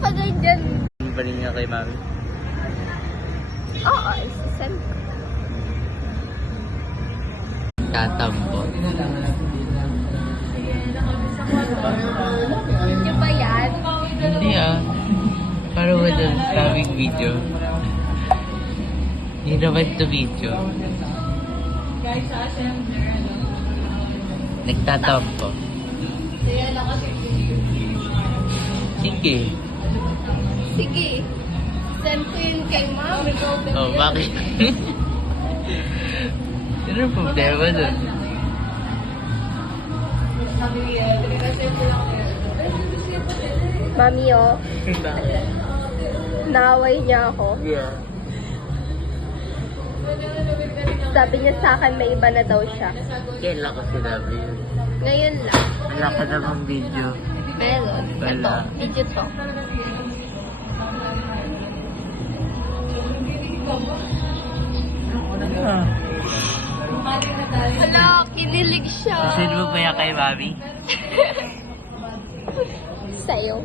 pa ganyan. Hindi pa rin niya kay mami. Oo, isasend ko. Tatampo. Yung ba yan? Hindi ah. Parang wala sa aming video. Hindi naman ito video. Nagtatampo. Sige. Sige. Send ko yun kay mom. Oh, bakit? Ano ang problema dun? Mami, oh. Naaway niya ako. Yeah. Sabi niya sa akin may iba na daw siya. Kailan ko sinabi yun? Ngayon lang. Wala ka namang video. Meron. Wala. Ito, video to. Ah. Wala, kinilig siya. Send mo ba yan kay mami? Sa'yo.